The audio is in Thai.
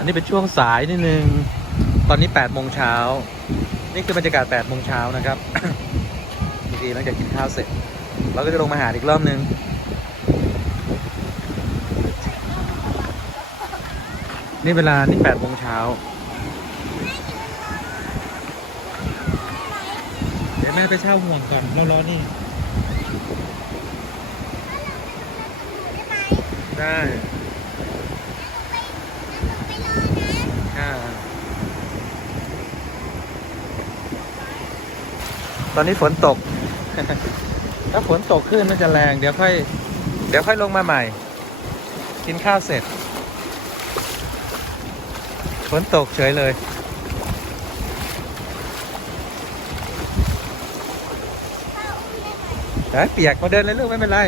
อันนี้เป็นช่วงสายนิดนึง ตอนนี้8โมงเช้า นี่คือบรรยากาศ8โมงเช้านะครับบางทีหลังจากกินข้าวเสร็จ เราก็จะลงมาหาอีกรอบนึง นี่เวลานี่8โมงเช้าเดี๋ยวแม่ไปเช่าห่วงก่อนเรารอนี่ ได้ อ่า ต อนนี้ฝนตก ถ้าฝนตกขึ้นมันจะแรงเดี๋ยวค่อย เดี๋ยวค่อยลงมาใหม่ กินข้าวเสร็จ ฝนตกเฉยเลยเดี๋ยวให้เปียกมาเดินเลยลูกไม่เป็นไรไ